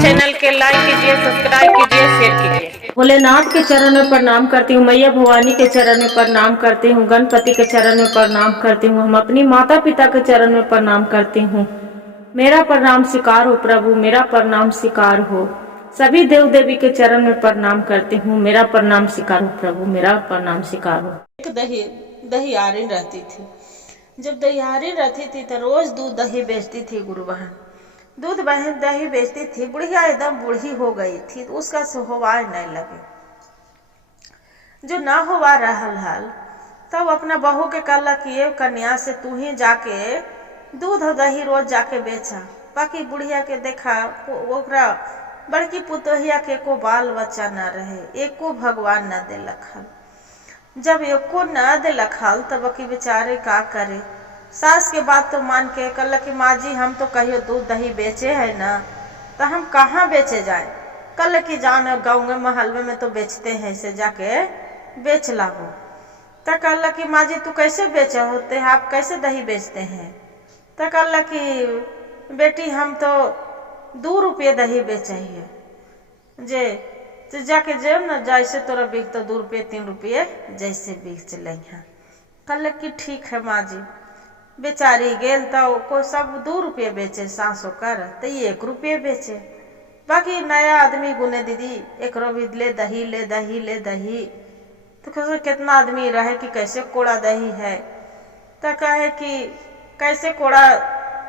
Channel के like कीजिए, subscribe कीजिए, शेयर कीजिए। भोलेनाथ के चरण में प्रणाम करती हूँ, मैया भवानी के चरण में प्रणाम करती हूँ, गणपति के चरण में प्रणाम करती हूँ, हम अपनी माता पिता के चरण में प्रणाम करती हूँ। मेरा प्रणाम स्वीकार हो प्रभु, मेरा प्रणाम स्वीकार हो। सभी देव देवी के चरण में प्रणाम करती हूँ, मेरा प्रणाम स्वीकार हो प्रभु, मेरा प्रणाम स्वीकार हो। एक दहियारी रहती थी। जब दहियारी रहती थी तो रोज दूध दही बेचती थी गुरु बहन। दूध बहन दही बेचती थी। बुढ़िया एकदम बूढ़ी हो गई थी तो उसका होवा नहीं लगे। जो ना होवा रहल हल तब अपना बहू के कहला कि ये कन्या से तू ही जाके दूध और दही रोज जाके बेचा। बाकी बुढ़िया के देखा ओकरा बड़की पुतोहिया के एको बाल बच्चा न रहे, एको भगवान न देलक हल। जब एको न देलक हल तब की बेचारे का करे। सास के बात तो मान के कहल कि माँ जी हम तो कहियो दूध दही बेचे है ना, तो हम कहाँ बेचे जाए। कल की जान गाँव महलवे में तो बेचते हैं, इसे जाके बेच लाओ। तो कहल कि माँ जी तू कैसे बेचे होते हैं, आप कैसे दही बेचते हैं। तो कहल कि बेटी हम तो 2 रुपये दही बेचे जे तो जाके जेब न जैसे तोरा बिक तो 2 रुपये 3 रुपये जैसे बेच लें। कहल कि ठीक है माँ जी। बेचारी गेल तो को सब 2 रुपये बेचे, सास होकर तो 1 रुपये बेचे। बाकी नया आदमी गुने दीदी एक भी ले दही ले दही ले दही। तो कैसे कितना आदमी रहे कि कैसे कोड़ा दही है। तो कहे कि कैसे कोड़ा,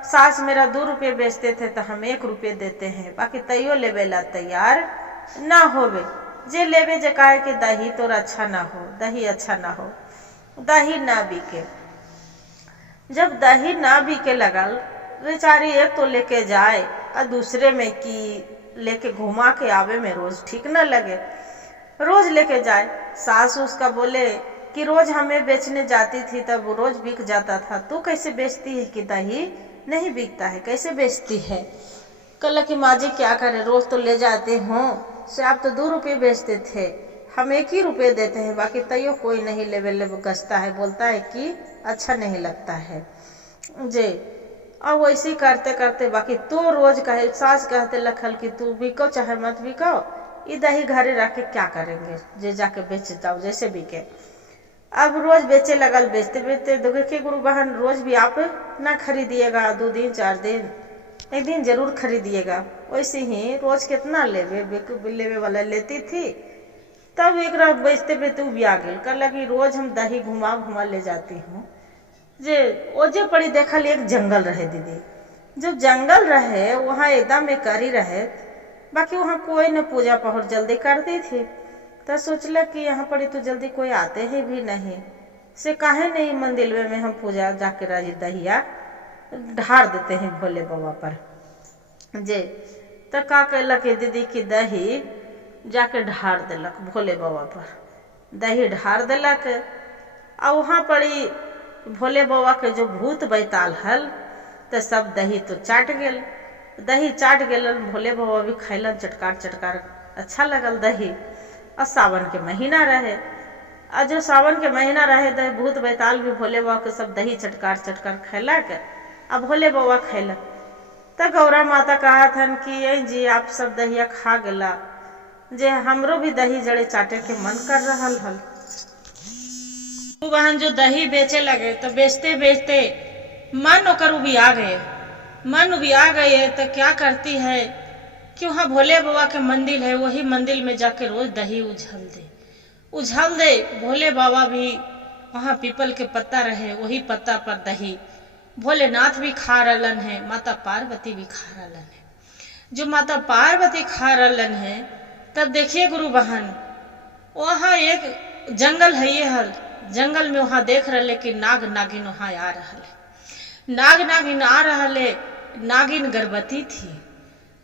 सास मेरा 2 रुपये बेचते थे तो हम 1 रुपये देते हैं, बाकी तैयो लेवे ला तैयार ना होवे। जे लेवे जे कहे कि दही तो अच्छा ना हो, दही अच्छा ना हो, दही ना बिके। जब दही ना बिके लगल बेचारी एक तो लेके जाए और दूसरे में कि लेके घुमा के आवे में रोज ठीक न लगे। रोज लेके जाए, सास उसका बोले कि रोज हमें बेचने जाती थी तब रोज बिक जाता था, तू कैसे बेचती है कि दही नहीं बिकता है, कैसे बेचती है। कल कि माँ जी क्या करे, रोज तो ले जाते हो से आप तो 2 रुपये बेचते थे, हम 1 ही रुपये देते हैं, बाकी तैयो कोई नहीं लेवे गसता है, बोलता है कि अच्छा नहीं लगता है जे। और वैसे ही करते करते बाकी तो रोज कहे, सास कहते लखल कि तू बिको चाहे मत बिको, ये दही घरे रख के क्या करेंगे, जे जाके बेच जाओ जैसे बिके। अब रोज बेचे लगल, बेचते बेचते देखिए गुरु बहन रोज भी आप ना खरीदिएगा, 2 दिन 4 दिन, एक दिन जरूर खरीदिएगा। वैसे ही रोज कितना लेवे वाला लेती थी। तब एक बेचते बेचते भी आ गई, कल लगी रोज हम दही घुमा घुमा ले जाती हूँ। जे ओजे पड़ी देखल एक जंगल रहे दीदी। जब जंगल रहे वहाँ एकदम एक करी रहे, बाकी वहाँ कोई न पूजा पहुँच जल्दी करती थी। तो सोचला कि यहाँ पड़ी तो जल्दी कोई आते ही भी नहीं, से काहे नहीं मंदिर में हम पूजा जाके राजी दहिया ढार देते हैं भोले बाबा पर जे। तो का कहलक दीदी की दही जाके ढार दिलक भोले बाबा पर, दही ढार दिलक। और वहाँ पड़ी भोले बाबा के जो भूत बैताल हल तो सब दही तो चाट गेल, दही चाट गेल। भोले बाबा भी खैलन चटकार चटकार, अच्छा लगल दही। और सावन के महीना रहे, और जो सावन के महीना रहे तो भूत बैताल भी भोले बाबा के सब दही चटकार चटकार खैलक। अब भोले बाबा खैलक तो गौरा माता कहा थन कि ये जी आप सब दहिया खा गेला, जे हमरो भी दही जड़े चाटे के मन कर रहा हल। बहन जो दही बेचे लगे तो बेचते बेचते मन ओकर उबिया गए, मन उबिया गए तो क्या करती है कि वहाँ भोले बाबा के मंदिर है, वही मंदिर में जाके रोज दही उझल दे। भोले बाबा भी वहाँ पीपल के पत्ता रहे, वही पत्ता पर दही भोलेनाथ भी खा रहलन है, माता पार्वती भी खा रहलन है। जो माता पार्वती खा रहलन है तब देखिए गुरु बहन वहाँ एक जंगल है, ये हल जंगल में वहाँ देख रहे कि नाग नागिन वहाँ आ रहा है, नाग नागिन आ रहा है। नागिन गर्भवती थी,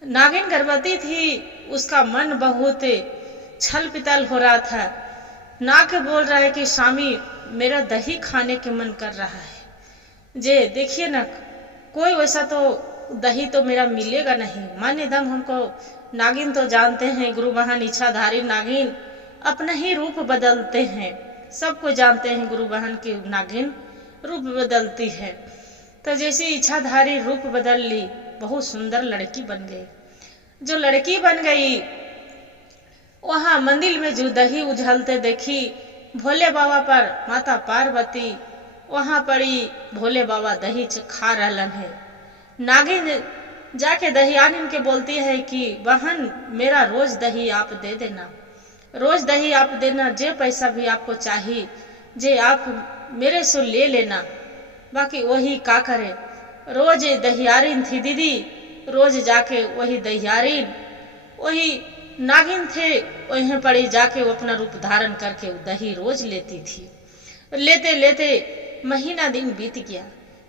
नागिन गर्भवती थी, उसका मन बहुत छल पितल हो रहा था। नाग बोल रहा है कि स्वामी मेरा दही खाने के मन कर रहा है जे, देखिए ना कोई वैसा तो दही तो मेरा मिलेगा नहीं। मन एकदम हमको, नागिन तो जानते हैं गुरु बहन इच्छाधारी नागिन अपना ही रूप बदलते हैं, सबको जानते हैं गुरु बहन की नागिन रूप बदलती है। तो जैसे इच्छाधारी रूप बदल ली बहुत सुंदर लड़की बन गई। जो लड़की बन गई वहां मंदिर में जो दही उझलते देखी भोले बाबा पर माता पार्वती वहां पड़ी, भोले बाबा दही खा रहलन है। नागिन जाके दहियानिन के बोलती है कि बहन मेरा रोज दही आप दे देना, रोज दही आप देना, जे पैसा भी आपको चाहिए जे आप मेरे से ले लेना। बाकी वही का करे, रोज दहियारिन थी दीदी, रोज जाके वही दहियारिन वही नागिन थे वहीं पड़ी जाके वो अपना रूप धारण करके वो दही रोज लेती थी। लेते लेते महीना दिन बीत गया,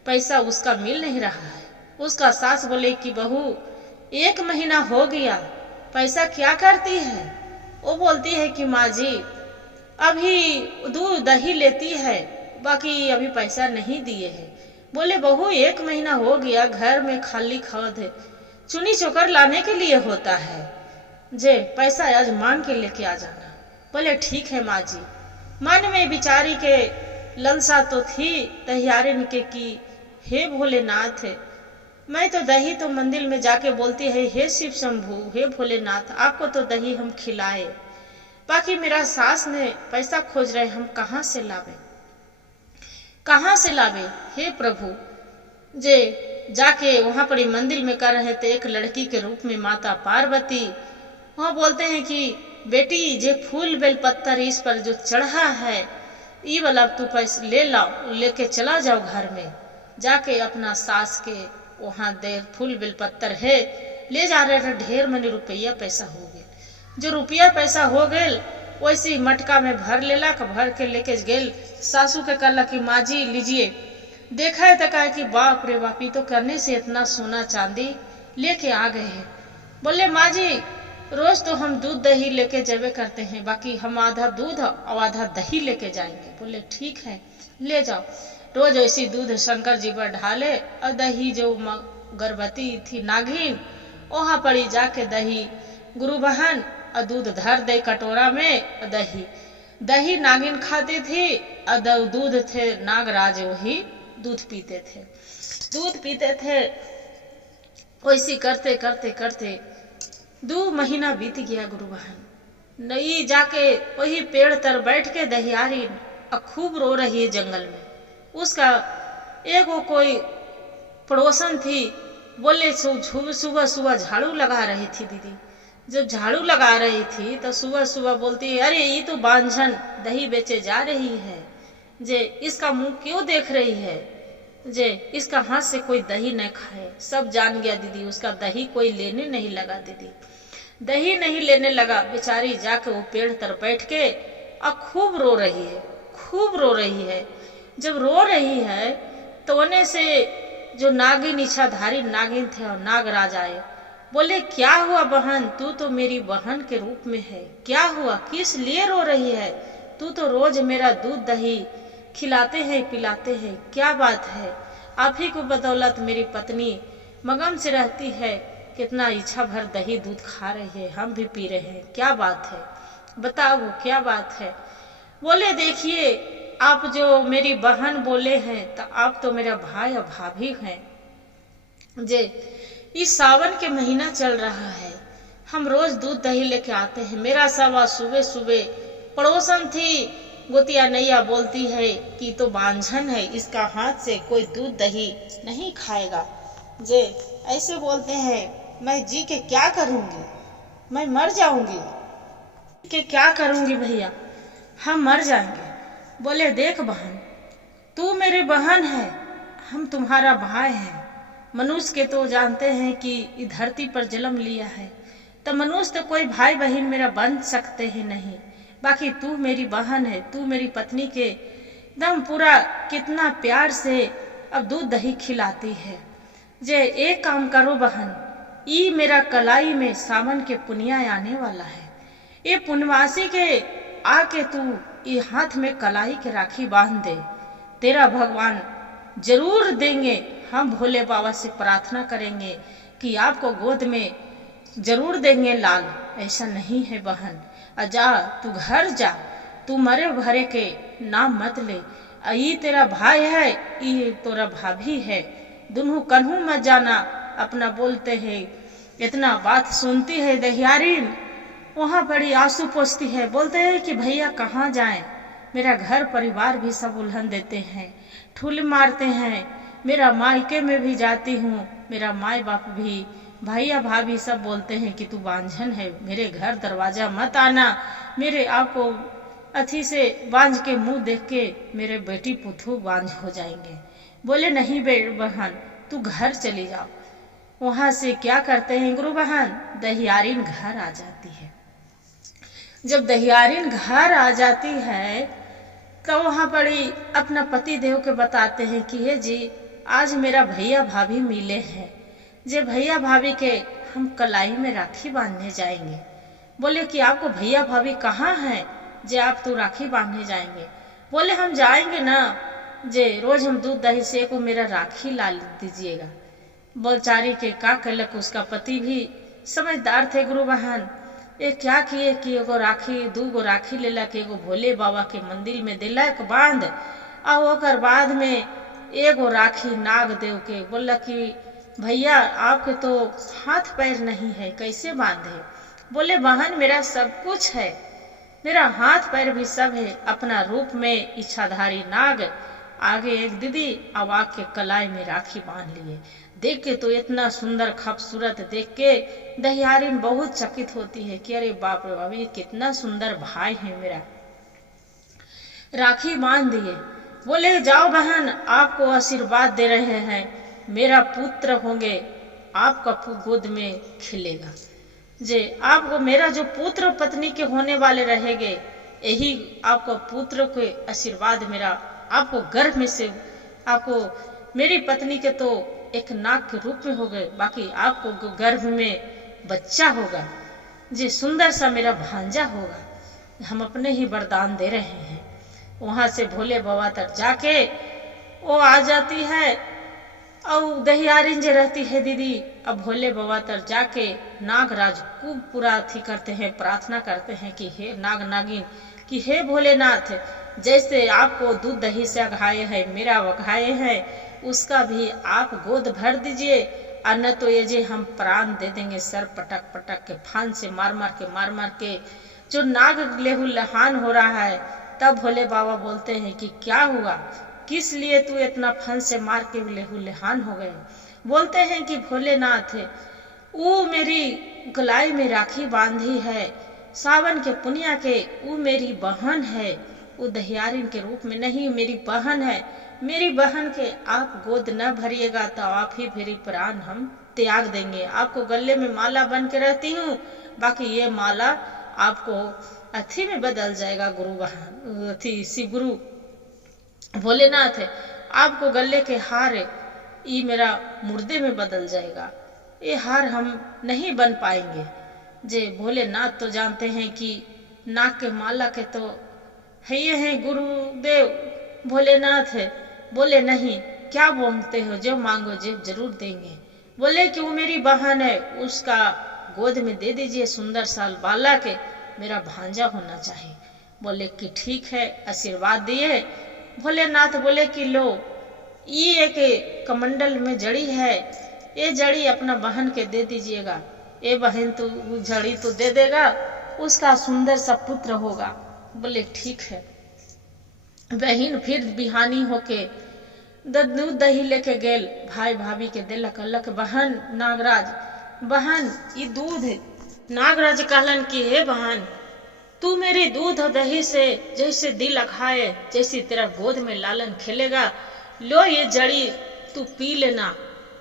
पैसा उसका मिल नहीं रहा है। उसका सास बोले कि बहू 1 महीना हो गया, पैसा क्या करती है? वो बोलती है कि माँ जी अभी दूध दही लेती है, बाकी अभी पैसा नहीं दिए है। बोले बहू 1 महीना हो गया, घर में खाली खौद है, चुनी चोकर लाने के लिए होता है, जे पैसा आज मांग के लेके आ जाना। बोले ठीक है माँ जी। मन में बिचारी के ललसा तो थी दहियारिन के कि हे भोलेनाथ, मैं तो दही तो मंदिर में जाके बोलती है हे शिव शंभू, हे भोलेनाथ आपको तो दही हम खिलाए, बाकी मेरा सास ने पैसा खोज रहे, हम कहाँ से लावे, कहाँ से लावे हे प्रभु। जे जाके वहां पर मंदिर में कर रहे थे एक लड़की के रूप में माता पार्वती, वहां बोलते हैं कि बेटी जे फूल बेल पत्थर इस पर जो चढ़ा है ये वाला तू पैसे ले लाओ, लेके चला जाओ घर में, जाके अपना सास के वहां दे फूल बेल पत्थर है ले जा रहे थे। ढेर मनी रुपया पैसा हो गए, जो रुपया पैसा हो गए वैसे मटका में भर लेला, भर के लेके गेल सासू के कहला कि माँ जी लीजिए। देखा है तो कहा कि बाप रे बाप, तो करने से इतना सोना चांदी लेके आ गए हैं। बोले माँ जी रोज तो हम दूध दही लेके जावे करते हैं, बाकी हम आधा दूध और आधा दही लेके जाएंगे। बोले ठीक है ले जाओ। रोज ऐसी दूध शंकर जी पर ढाले और दही जो गर्भवती थी नागिन वहां पड़ी जाके दही गुरु बहन और दूध धर दे कटोरा में, और दही नागिन खाती थी और दूध थे नागराज वही दूध पीते थे। वैसी करते करते करते 2 महीना बीत गया। गुरु बहन नई जाके वही पेड़ तर बैठ के दहियारी खूब रो रही है जंगल में। उसका एगो कोई पड़ोसन थी, बोले सुबह सुबह झाड़ू लगा रही थी दीदी। जब झाड़ू लगा रही थी तो सुबह सुबह बोलती है अरे ये तो बांझन दही बेचे जा रही है, जे इसका मुंह क्यों देख रही है, जे इसका हाथ से कोई दही न खाए। सब जान गया दीदी, उसका दही कोई लेने नहीं लगा। दीदी दही नहीं लेने लगा, बेचारी जाके वो पेड़ तर बैठ के और खूब रो रही है। जब रो रही है तो उन्हें से जो नागिन इच्छाधारी नागिन थे और नागराज आए। बोले क्या हुआ बहन, तू तो मेरी बहन के रूप में है, क्या हुआ, किस लिए रो रही है? तू तो रोज मेरा दूध दही खिलाते हैं पिलाते हैं, क्या बात है? आप ही को बदौलत मेरी पत्नी मगन से रहती है, कितना इच्छा भर दही दूध खा रही है, हम भी पी रहे हैं, क्या बात है बताओ क्या बात है? बोले देखिए आप जो मेरी बहन बोले हैं तो आप तो मेरा भाई और भाभी हैं। जे इस सावन के महीना चल रहा है, हम रोज दूध दही लेके आते हैं। मेरा सवा सुबह सुबह पड़ोसन थी गोतिया नैया बोलती है कि तो बांझन है, इसका हाथ से कोई दूध दही नहीं खाएगा। जे ऐसे बोलते हैं, मैं जी के क्या करूंगी, मैं मर जाऊंगी कि क्या करूंगी भैया, हम मर जाएंगे। बोले देख बहन, तू मेरी बहन है, हम तुम्हारा भाई है। मनुष्य के तो जानते हैं कि धरती पर जन्म लिया है तो मनुष्य तो कोई भाई बहन मेरा बन सकते हैं नहीं, बाकी तू मेरी बहन है, तू मेरी पत्नी के एकदम पूरा कितना प्यार से अब दूध दही खिलाती है। जे एक काम करो बहन, ई मेरा कलाई में सावन के पुनिया आने वाला है, ये पुनवासी के आके तू ये हाथ में कलाई के राखी बांध दे, तेरा भगवान जरूर देंगे। हम भोले बाबा से प्रार्थना करेंगे कि आपको गोद में जरूर देंगे लाल। ऐसा नहीं है बहन, जा तू घर जा, तू मरे भरे के नाम मत ले, ये तेरा भाई है, ये तोरा भाभी है, दोनों कन्हू मत जाना, अपना बोलते हैं, इतना बात सुनती है दहियारीन, वहाँ बड़ी आंसू पोंछती है। बोलते हैं कि भैया कहाँ जाएं, मेरा घर परिवार भी सब उल्हन देते हैं, ठुल मारते हैं। मेरा मायके में भी जाती हूँ, मेरा माई बाप भी, भैया भाभी सब बोलते हैं कि तू बांझन है, मेरे घर दरवाजा मत आना, मेरे आपको अथी से बांझ के मुंह देख के मेरे बेटी पुथू बांझ हो जाएंगे। बोले नहीं बहन, तू घर चली जाओ। वहां से क्या करते हैं गुरु बहन, दहियारीन घर आ जाती है। जब दहियारीन घर आ जाती है तो वहां बड़ी अपना पति देव के बताते हैं कि हे जी, आज मेरा भैया भाभी मिले हैं, जे भैया भाभी के हम कलाई में राखी बांधने जाएंगे। बोले कि आपको भैया भाभी कहाँ हैं जे आप तो राखी बांधने जाएंगे। बोले हम जाएंगे ना, जे रोज हम दूध दही से को मेरा राखी ला दीजिएगा। बोलचारी के का कलक, उसका पति भी समझदार थे गुरु बहन। ये क्या किए कि एगो राखी, 2 गो राखी लेला के एगो भोले बाबा के मंदिर में दिलक बांध, और ओकर बाद में एगो राखी नाग देव के। बोला कि भैया आपके तो हाथ पैर नहीं है, कैसे बांधे। बोले बहन मेरा सब कुछ है, मेरा हाथ पैर भी सब है, अपना रूप में इच्छाधारी नाग, आगे एक दीदी, अब आके कलाई में राखी बांध लिए। देख के तो इतना सुंदर खूबसूरत देख के दहियारीन बहुत चकित होती है कि अरे बाप रे बाप, ये कितना सुंदर भाई है मेरा। राखी बांध दिए। बोले जाओ बहन, आपको आशीर्वाद दे रहे हैं, मेरा पुत्र होंगे, आपका गोद में खिलेगा। जे आपको मेरा जो पुत्र पत्नी के होने वाले रहेंगे, यही आपको पुत्र के आशीर्वाद मेरा आपको गर्भ में से, आपको मेरी पत्नी के तो एक नाग के रूप में हो गए, बाकी आपको गर्भ में बच्चा होगा, जे सुंदर सा मेरा भांजा होगा। हम अपने ही वरदान दे रहे हैं। वहां से भोले बाबा तक जाके वो आ जाती है, और दहियारीन जो रहती है दीदी, अब भोले बाबा तर जाके नागराज खूब पूरा अथी करते हैं, प्रार्थना करते हैं कि हे नाग नागिन, कि हे भोलेनाथ, जैसे आपको दूध दही से अघाए है, मेरा वघाए है, उसका भी आप गोद भर दीजिए, और न तो ये जे हम प्राण दे देंगे सर पटक पटक के, फान से मार मार के जो नाग लेहू लहान हो रहा है। तब भोले बाबा बोलते हैं कि क्या हुआ, किस लिए तू इतना फन से मार के लेहू लहान हो गए। बोलते हैं कि भोलेनाथ, वो मेरी गलाई में राखी बांधी है, सावन के पुनिया के, वो मेरी बहन है, वो दहियारीन के रूप में नहीं, मेरी बहन है। मेरी बहन के आप गोद न भरिएगा तो आप ही मेरी प्राण हम त्याग देंगे। आपको गले में माला बन के रहती हूँ, बाकी ये माला आपको अथी में बदल जाएगा गुरु बहन, अथी शिव गुरु भोलेनाथ है, आपको गले के हार ये मेरा मुर्दे में बदल जाएगा, ये हार हम नहीं बन पाएंगे। जे भोलेनाथ तो जानते हैं कि नाक के माला के तो है ये हैं गुरुदेव भोलेनाथ है। बोले नहीं, क्या मांगते हो, जो मांगो जो जरूर देंगे। बोले कि वो मेरी बहन है, उसका गोद में दे दीजिए सुंदर साल बाला के, मेरा भांजा होना चाहिए। बोले कि ठीक है, आशीर्वाद दिए। भोलेनाथ बोले कि लो, ये एक कमंडल में जड़ी है, ये जड़ी अपना बहन के दे दीजिएगा, ये बहन तो जड़ी तो दे देगा, उसका सुंदर सा पुत्र होगा। बोले ठीक है। बहन फिर बिहानी होके दूध दही लेके गेल, भाई भाभी के दिलक, अल्लक बहन नागराज, बहन ये दूध। नागराज कहलन कि हे बहन, तू मेरी दूध और दही से जैसे दिल अखाए, जैसी तेरा गोद में लालन खेलेगा, लो ये जड़ी तू पी लेना,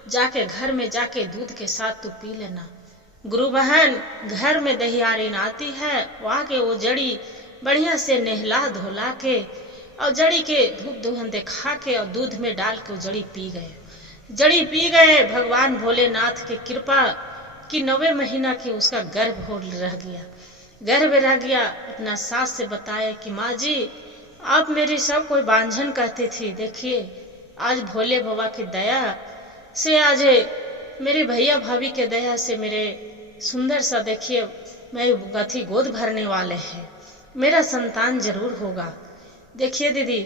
जाके घर में जाके दूध के साथ तू पी लेना। गुरु बहन घर में दहियारीन आती है, वहाँ के वो जड़ी बढ़िया से नहला धोला के और जड़ी के धूप दुहन देखा के और दूध में डाल के वो जड़ी पी गए। जड़ी पी गए। भगवान भोलेनाथ की कृपा कि 9वें महीना के उसका गर्भ हो रह गया। गर्भ रह गया। अपना सास से बताया कि माँ जी आप मेरी सब कोई बांझन कहती थी, देखिए आज भोले बाबा की दया से, आज मेरे भैया भाभी के दया से मेरे सुंदर सा देखिए मैं गथी गोद भरने वाले हैं, मेरा संतान जरूर होगा। देखिए दीदी,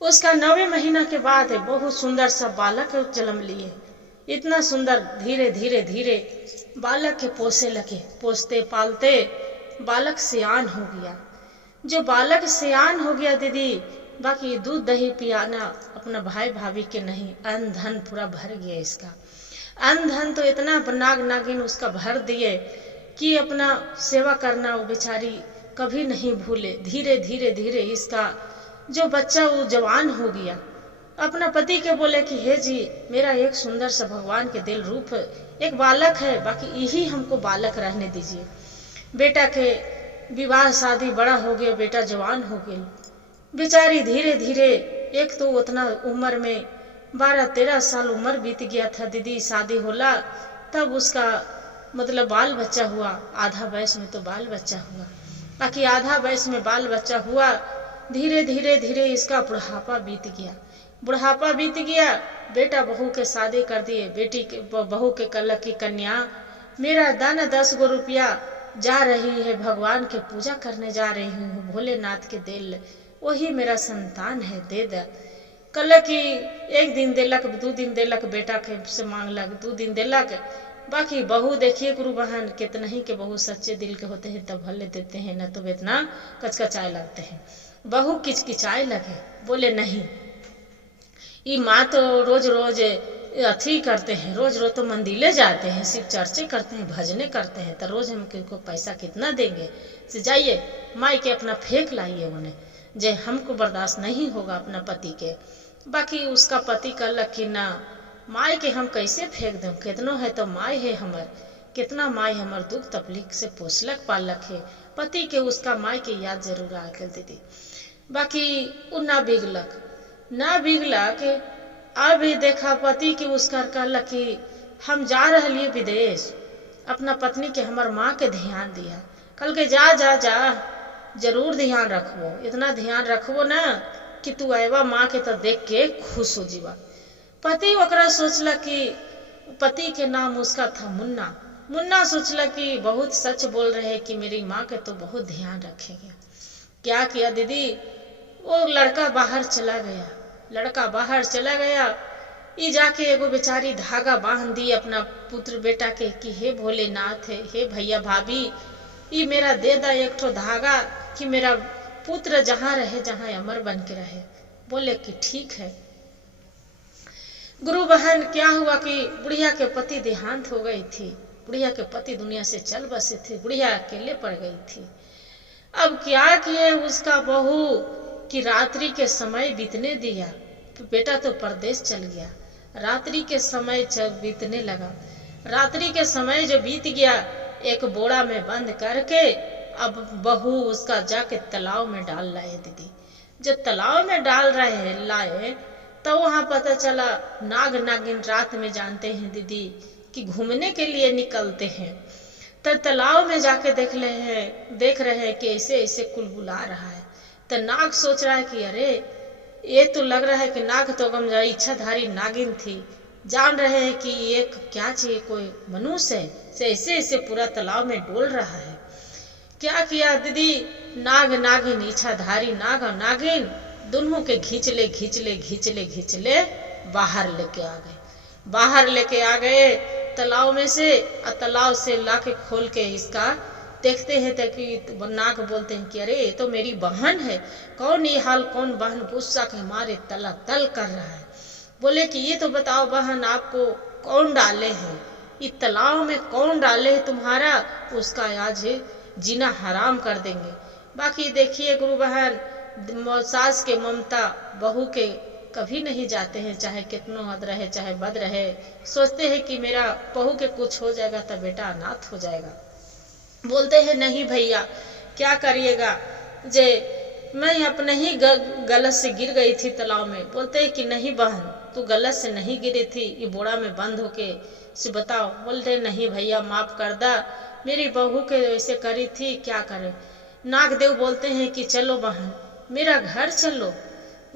उसका 9वें महीना के बाद बहुत सुंदर सा बालक जन्म लिए। इतना सुंदर धीरे धीरे धीरे बालक के पोसे लगे। पोसते पालते बालक सियान हो गया। जो बालक सियान हो गया दीदी, बाकी दूध दही पियाना अपना भाई भाभी के नहीं, अन्न धन पूरा भर गया इसका। अन्न धन तो इतना नाग नागिन उसका भर दिए कि अपना सेवा करना वो बेचारी कभी नहीं भूले। धीरे धीरे धीरे इसका जो बच्चा वो जवान हो गया। अपना पति के बोले कि हे जी, मेरा एक सुंदर सा भगवान के दिल रूप एक बालक है, बाकी यही हमको बालक रहने दीजिए। बेटा के विवाह शादी बड़ा हो गया, बेटा जवान हो गया। बेचारी धीरे धीरे, एक तो उतना उम्र में 12-13 साल उम्र बीत गया था दीदी, शादी होला तब उसका मतलब बाल बच्चा हुआ। आधा वयस में तो बाल बच्चा हुआ, बाकी आधा वयस में बाल बच्चा हुआ। धीरे धीरे धीरे इसका बुढ़ापा बीत गया। बुढ़ापा बीत गया, बेटा बहू के शादी कर दिए। बेटी के बहू के कल की कन्या, मेरा दाना 10 गो रुपया जा रही है, भगवान के पूजा करने जा रही हूँ, भोलेनाथ के दिल वही मेरा संतान है, दे दे। कल की 1 दिन देलक, 2 दिन देलक, बेटा के से मांगलक, 2 दिन देलक। बाकी बहू देखिए गुरु बहन, कितना ही के बहू सच्चे दिल के होते हैं तब भले देते हैं, न तो इतना कचकचाए लगते हैं। बहू किचकिचाए लगे, बोले नहीं, ये माँ तो रोज रोज अथी करते हैं, रोज रोज तो मंदिरे जाते हैं, शिव चर्चे करते हैं, भजने करते हैं, तो रोज हम को पैसा कितना देंगे, से जाइए माई के अपना फेंक लाइए उन्हें, जे हमको बर्दाश्त नहीं होगा अपना पति के। बाकी उसका पति कहलक कि ना, माई के हम कैसे फेंक दूं, कितनो है तो माई है हमर, कितना माई हमर दुख तकलीफ से पोसलक पालक है। पति के उसका माई के याद जरूर आ गई दीदी। बाकी वो ना बिगलक, ना बिगलक। अब भी देखा पति की उसका कहलक कि हम जा रहे विदेश, अपना पत्नी के हमर माँ के ध्यान दिया। कल के जा जा जा जरूर ध्यान रखबो, इतना ध्यान रखबो ना कि तू आएबा माँ के तो देख के खुश हो जीवा। पति ओकरा सोचला कि पति के नाम उसका था मुन्ना। मुन्ना सोचला कि बहुत सच बोल रहे कि मेरी माँ के तो बहुत ध्यान रखेंगे। क्या किया दीदी, वो लड़का बाहर चला गया। लड़का बाहर चला गया, ये जाके एगो बेचारी धागा बांध दी अपना पुत्र बेटा के कि हे भोलेनाथ, हे भैया भाभी, ये मेरा दे दा एक ठो धागा कि मेरा पुत्र जहाँ रहे, जहाँ अमर बन के रहे। बोले कि ठीक है। गुरु बहन क्या हुआ कि बुढ़िया के पति देहांत हो गई थी। बुढ़िया के पति दुनिया से चल बसे थे, बुढ़िया अकेले पड़ गई थी। अब क्या किए उसका बहू कि रात्रि के समय बीतने दिया, तो बेटा तो परदेश चल गया। रात्रि के समय बीतने लगा। रात्रि के समय जो बीत गया, एक बोरा में बंद करके अब बहू उसका जाके तालाब में डाल लाए दीदी। जब तालाब में डाल रहे लाए तो वहां पता चला नाग नागिन रात में जानते हैं दीदी कि घूमने के लिए निकलते हैं। तो तालाब में जाके देख रहे हैं कि ऐसे ऐसे कुलबुला रहा है। तो नाग सोच रहा है कि अरे ये तो लग रहा है कि नाग तो गम इच्छाधारी नागिन थी, जान रहे हैं कि ये क्या चाहिए, कोई मनुष्य है, से ऐसे ऐसे पूरा तालाब में डोल रहा है। क्या किया दीदी, नाग नागिन, इच्छाधारी नाग और नागिन दोनों के घींच ले बाहर लेके आ गए। बाहर लेके आ गए तालाब में से, और तालाब से लाके खोल के इसका देखते हैं तो कि नाग बोलते हैं कि अरे ये तो मेरी बहन है। कौन ये हाल, कौन बहन, गुस्सा के मारे तला तल कर रहा है। बोले कि ये तो बताओ बहन, आपको कौन डाले हैं, इस तालाब में कौन डाले है तुम्हारा, उसका आज जीना हराम कर देंगे। बाकी देखिए गुरु बहन, सास के ममता बहू के कभी नहीं जाते हैं, चाहे कितनो हद रहे चाहे बद रहे। सोचते हैं कि मेरा बहू के कुछ हो जाएगा तो बेटा अनाथ हो जाएगा। बोलते हैं नहीं भैया, क्या करिएगा, जे मैं अपने ही गलत से गिर गई थी तालाब में। बोलते हैं कि नहीं बहन, तू गलत से नहीं गिरी थी, ये बोरा में बंद होके से बताओ। बोलते नहीं भैया माफ कर दा, मेरी बहू के ऐसे करी थी, क्या करे। नागदेव बोलते हैं कि चलो बहन मेरा घर चलो,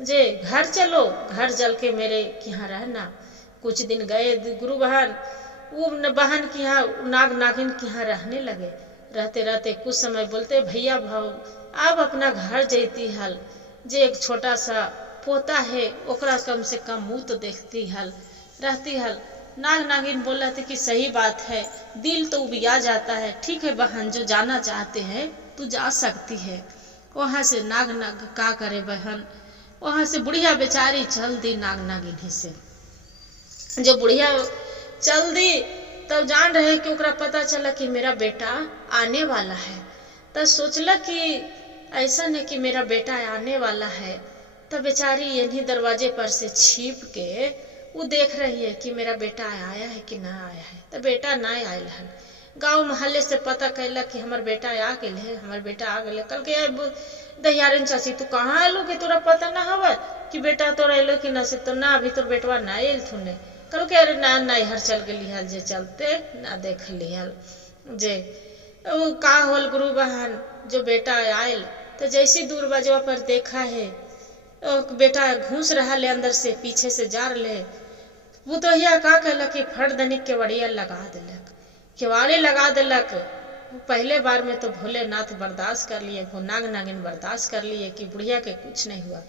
जे घर चलो, घर चल के मेरे यहाँ रहना। कुछ दिन गए गुरु बहन, वो बहन के यहाँ नाग नागिन के यहाँ रहने लगे। रहते रहते कुछ समय बोलते भैया भाव अब अपना घर जैती हल, जे एक छोटा सा पोता है ओकरा कम से कम मुँह तो देखती हल, रहती हल। नाग नागिन बोला था कि सही बात है, दिल तो उबिया जाता है। ठीक है बहन, जो जाना चाहते हैं तू जा सकती है। वहां से नाग का करे बहन, वहां से बुढ़िया बेचारी चल दी नाग नागिन ही से। जो बुढ़िया चल दी तब जान रहे कि ओकरा पता चला कि मेरा बेटा आने वाला है। तब सोचला कि ऐसा नहीं कि मेरा बेटा आने वाला है। तब बेचारी यही दरवाजे पर से छिप के वो देख रही है कि मेरा बेटा आया है कि ना आया है। तो बेटा ना आयल है। गांव मोहल्ले से पता कैला कि हमार बेटा आ गए है, हमार बेटा आ गए। कल के दहियारिन चाची तू कहाँ आलो कि तोरा पता ना हवा कि बेटा तोरा अलो कि ना से? तो ना अभी तोर बेटवा ना आयल थुने। कल के अरे ना नैहर चल गई हल, जे चलते ना देख लिहल जे वो का होल गुरु बहन। जो बेटा आयल तो जैसी दूर बजवा पर देखा है बेटा घुस रहा ले अंदर से, पीछे से जार ले। वो तो यह का कहलक कि फट दनिक केवड़िया लगा दिलक, केवाड़ी लगा दिलक। पहले बार में तो भोलेनाथ बर्दाश्त कर लिए, वो नाग नागिन बर्दाश्त कर लिए कि बुढ़िया के कुछ नहीं हुआ।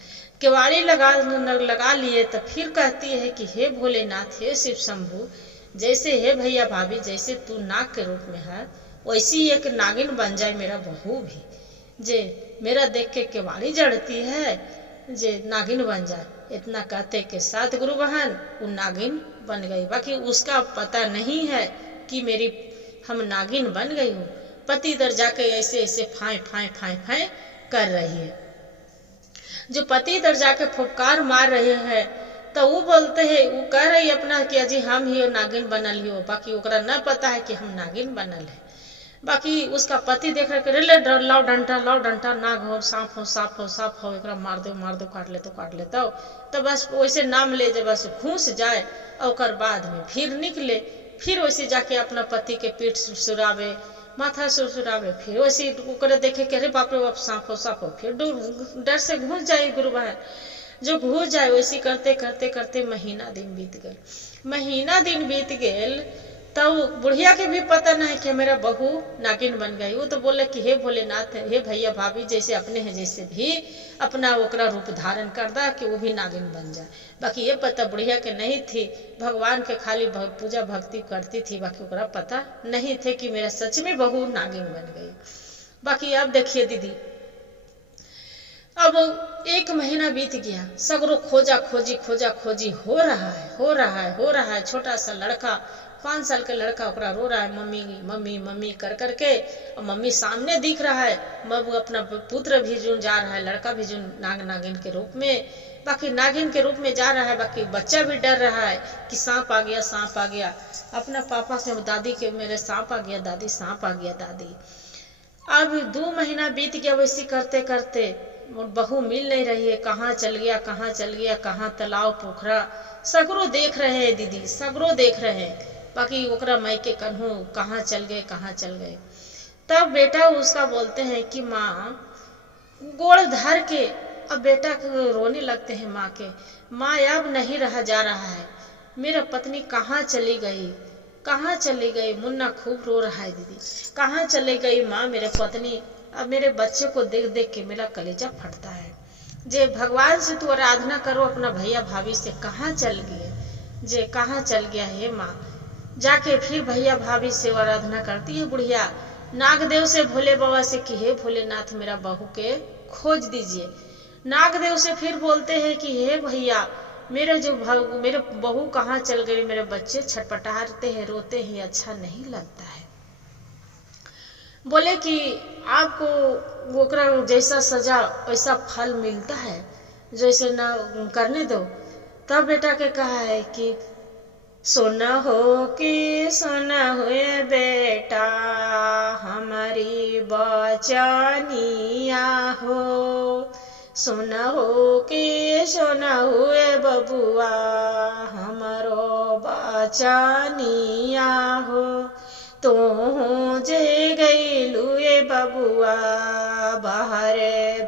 केवाड़ी लगा लिए तो फिर कहती है कि हे भोलेनाथ, हे शिव शंभु, जैसे हे भैया भाभी, जैसे तू नाग के रूप में है वैसी एक नागिन बन जाए मेरा बहू भी, जे मेरा देख के केवाड़ी जड़ती है, जे नागिन बन जाए। इतना कहते के साथ गुरु बहन वो नागिन बन गई। बाकी उसका पता नहीं है कि मेरी हम नागिन बन गई हूँ। पति इधर जाके ऐसे ऐसे फाय फाय फाय फाय कर रही है। जो पति इधर जाके फुफकार मार रहे हैं तो वो बोलते हैं, वो कह रही अपना कि अजी हम ही नागिन बनल ही हो। बाकी ओकरा न पता है कि हम नागिन बनल है। बाकी उसका पति देख रहे रे लाओ डंटा, नाग हो, सांप हो, सांप हो, एकरा मार दो काट ले तो बस वैसे नाम ले जे बस घुस जाए और बाद में फिर निकले। फिर वैसे जाके अपना पति के पीठ सुरावे, माथा सुरावे। फिर वैसे ओकरे देखे कि अरे बाप रे बाप सांप हो, फिर डर से घुस जाए गुरु बहन। जो घुस जाए वैसे करते करते करते महीना दिन बीत गए। तब बुढ़िया के भी पता नहीं कि मेरा बहू नागिन बन गई। वो तो बोले कि हे भोलेनाथ, हे भैया भाभी, जैसे अपने हैं जैसे भी अपना ओकरा रूप धारण कर दा कि वो भी नागिन बन जाए। बाकी ये पता बुढ़िया के नहीं थी, भगवान के खाली पूजा भक्ति करती थी। बाकी ओकरा पता नहीं थे कि मेरा सच में बहू नागिन बन गई। बाकी अब देखिए दीदी, अब 1 महीना बीत गया, सगरो खोजा खोजी हो रहा है। छोटा सा लड़का, 5 साल का लड़का ओकरा रो रहा है, मम्मी कर करके। और मम्मी सामने दिख रहा है, अपना पुत्र भी जो जा रहा है, लड़का भी जो नागिन के रूप में, बाकी नागिन के रूप में जा रहा है। बाकी बच्चा भी डर रहा है कि सांप आ गया। अपना पापा से दादी के, मेरे सांप आ गया दादी। अब 2 महीना बीत गया। वैसे करते करते बहू मिल नहीं रही है, कहाँ चल गया, कहाँ तालाब पोखरा सगरो देख रहे हैं दीदी, सगरो देख रहे हैं। बाकी ओकरा मायके कन्हू कहाँ चल गए। तब बेटा उसका बोलते हैं कि माँ, गोड़ धर के अब बेटा रोने लगते हैं माँ के, माँ अब नहीं रहा जा रहा है, मेरा पत्नी कहाँ चली गई। मुन्ना खूब रो रहा है दीदी, कहाँ चली गई माँ मेरे पत्नी। अब मेरे बच्चे को देख देख के मेरा कलेजा फटता है। जे भगवान से तू आराधना करो अपना भैया भाभी से, कहाँ चल गया हे माँ। जाके फिर भैया भाभी से आराधना करती है बुढ़िया, नागदेव से, भोले बाबा से कि हे भोलेनाथ, मेरा बहू के खोज दीजिए। नागदेव से फिर बोलते हैं कि हे भैया, मेरे बहू कहाँ चल गई, मेरे बच्चे छटपटाते हैं, रोते हैं, अच्छा नहीं लगता है। बोले कि आपको ओकरा जैसा सजा वैसा फल मिलता है, जैसे ना करने दो। तब बेटा के कहा है कि सोना हुए बेटा हमारी बचनिया हो, सोना हुए बबुआ हमारो बचनिया हो। तो जे गईलुए बबुआ बाहर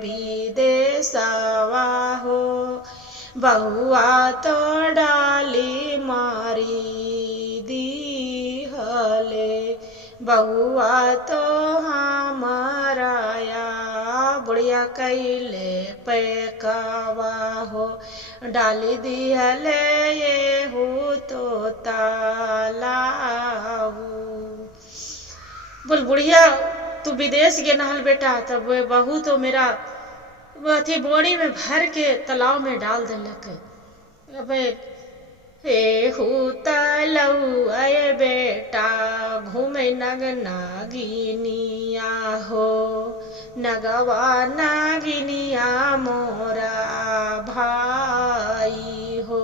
विदेशवा हो, बहुआ तो डाली मारी दिहले, बहुआ तो हमाराया बुढ़िया कैले पैकावा हो, डाली दिहले ये हो तोता बोल बुढ़िया तू विदेश गे नहल बेटा, तब वे बहू तो मेरा अथी बोरी में भर के तालाब में डाल दिलक। अबे हे तलऊ आए बेटा घूमे नग नागिनिया हो, नगवा नागिनिया मोरा भाई हो,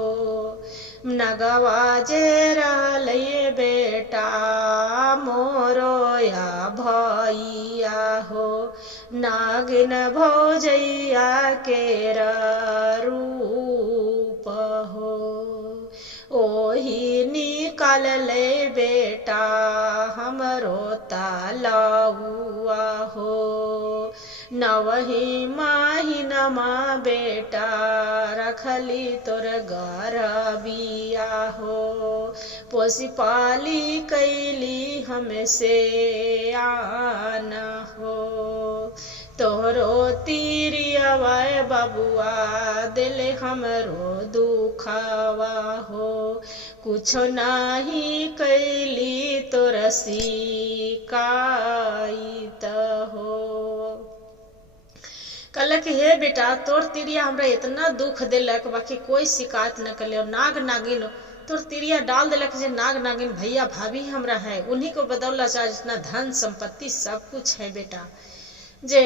नगवा जे रहले बेटा मोरो या भैया हो, नागिन भौजैया के रूप हो, ओही निकाल ले बेटा हमरो तालाउआ हो, नवही माहिनमा बेटा रखली तोर गरबिया हो, पोसी पाली कैली हमसे आना हो, तोहरो तीरियावा बबुआ दिल हमरो दुखावा हो, कुछो नाही कैली तोर शिकायत हो। कहलक हे बेटा तोर तिरिया हमरा इतना दुख दिलक बाकी कोई शिकायत न कर, नाग नागिन तोर तिरिया डाल दिलक जे नाग नागिन भैया भाभी हमरा है, उन्हीं को बदौलत आज इतना धन संपत्ति सब कुछ है बेटा, जे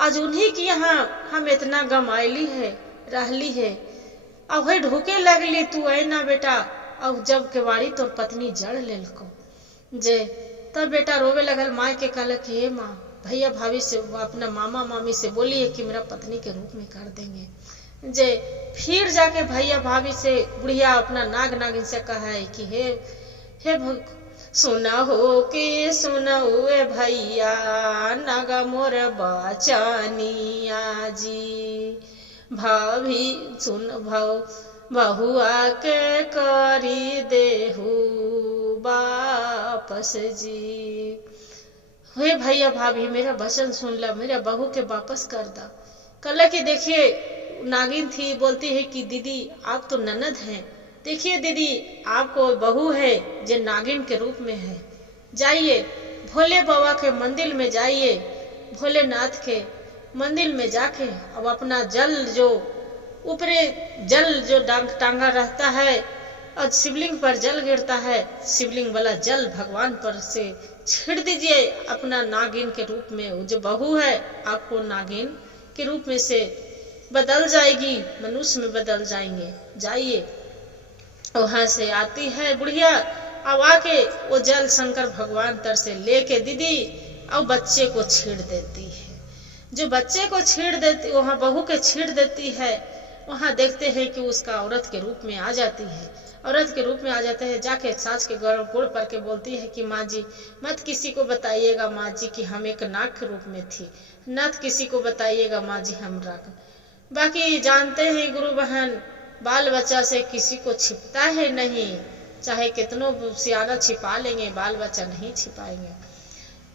आज उन्हीं की यहाँ हम इतना गमाइली है रहली है। अब वही ढूके लगली तू ना बेटा, अब जब केवाड़ी तोर पत्नी जड़ लेलको जे तब बेटा रोवे लगल। माँ के कहलक हे माँ भैया भाभी से अपना मामा मामी से बोली है कि मेरा पत्नी के रूप में कर देंगे। जे फिर जाके भैया भाभी से बुढ़िया अपना नाग नागिन से कहा है कि हे सुना हो कि सुनऊ भैया नागा मोर बचनिया जी, भाभी सुन बहुआ के करी देहू वापस जी। हे भैया भाभी मेरा वचन सुन ला, मेरा बहू के वापस कर दा। कल कि देखिए नागिन थी बोलती है कि दीदी आप तो ननद हैं, देखिए दीदी आपको बहू है जो नागिन के रूप में है, जाइए भोले बाबा के मंदिर में जाइए, भोलेनाथ के मंदिर में जाके अब अपना जल जो ऊपरे जल जो टांगा रहता है और शिवलिंग पर जल गिरता है, शिवलिंग वाला जल भगवान पर से छिड़ दीजिए अपना नागिन के रूप में। जो बहू है आपको नागिन के रूप में से बदल जाएगी, मनुष्य में बदल जाएंगे। जाइए वहां से आती है बुढ़िया, अब आके वो जल शंकर भगवान तर से लेके दीदी और बच्चे को छीड़ देती है। जो बच्चे को छीड़ देती वहां बहू के छीड़ देती है, वहां देखते हैं कि उसका औरत के रूप में आ जाती है, औरत के रूप में आ जाते हैं। जाके सास के गुड़ पर के बोलती है कि माँ जी मत किसी को बताइएगा माँ जी कि हम एक नाग के रूप में थी, मत किसी को बताइएगा माँ जी हम राग। बाकी जानते हैं गुरु बहन बाल बच्चा से किसी को छिपता है नहीं, चाहे कितनों सियाना छिपा लेंगे बाल बच्चा नहीं छिपाएंगे।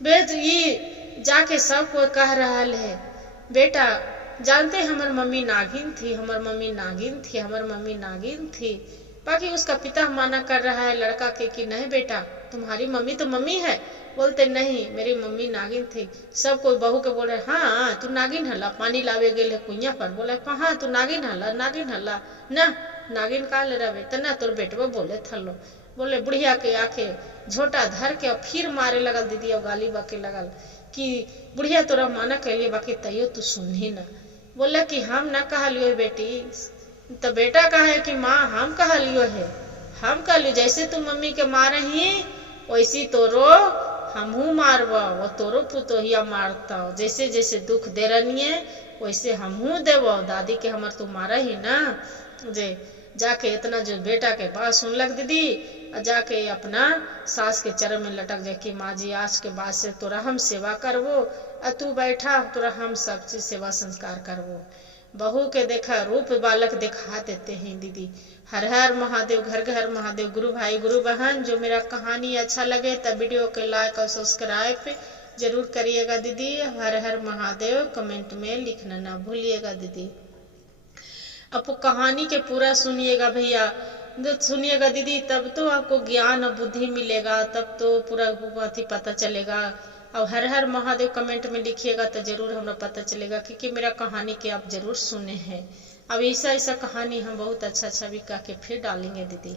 बेद ये जाके सबको कह रहा है बेटा जानते हमार मम्मी नागिन थी, हमार मम्मी नागिन थी, हमार मम्मी नागिन थी। बाकी उसका पिता माना कर रहा है लड़का के कि नहीं बेटा तुम्हारी मम्मी तो मम्मी है, बोलते नहीं मेरी मम्मी नागिन थी। सब कोई बहू के बोल रहे हाँ तू नागिन हल्ला, पानी लावे गेले कुइया पर बोले हाँ तू नागिन हल्ला, नागिन हल्ला ना नागिन का ले रहे तना तोर बेटवा बोले थल्लो। बोले बुढ़िया के आके झोटा धर के फिर मारे लगल दीदी और गाली बाके लगल कि बुढ़िया तोरा माना कहलिए बाकी तैयो तू सुनही ना। बोला कि हम ना कहलियो बेटी, तो बेटा कहे कि माँ हम कहलियो है, हम कहलियो जैसे तू मम्मी के मारे ही वैसी तोरो हमहू मारवा, वो तोरो पुतोहिया मारता, जैसे जैसे दुख दे रनिए वैसे हमहू देवो, दादी के हमार तू मारा ही ना। जे जाके इतना जो बेटा के बात सुनलक दीदी, जाके अपना सास के चरण में लटक जाए कि माँ जी आज के बाद से तोरा हम सेवा करवो, तू बैठा तोरा हम सब चीज सेवा संस्कार करवो। बहू के देखा रूप बालक दिखा देते हैं दीदी। हर हर महादेव, घर घर महादेव। गुरु भाई गुरु बहन जो मेरा कहानी अच्छा लगे तब वीडियो के लाइक और सब्सक्राइब जरूर करिएगा दीदी। हर हर महादेव कमेंट में लिखना ना भूलिएगा दीदी। अब कहानी के पूरा सुनिएगा भैया। तो सुनिएगा दीदी, तब तो आपको ज्ञान और बुद्धि मिलेगा, तब तो पूरा अथी पता चलेगा। और हर हर महादेव कमेंट में लिखिएगा तो जरूर हमें पता चलेगा, क्योंकि मेरा कहानी के आप जरूर सुने हैं। अब ऐसा ऐसा कहानी हम बहुत अच्छा अच्छा भी कह के फिर डालेंगे दीदी।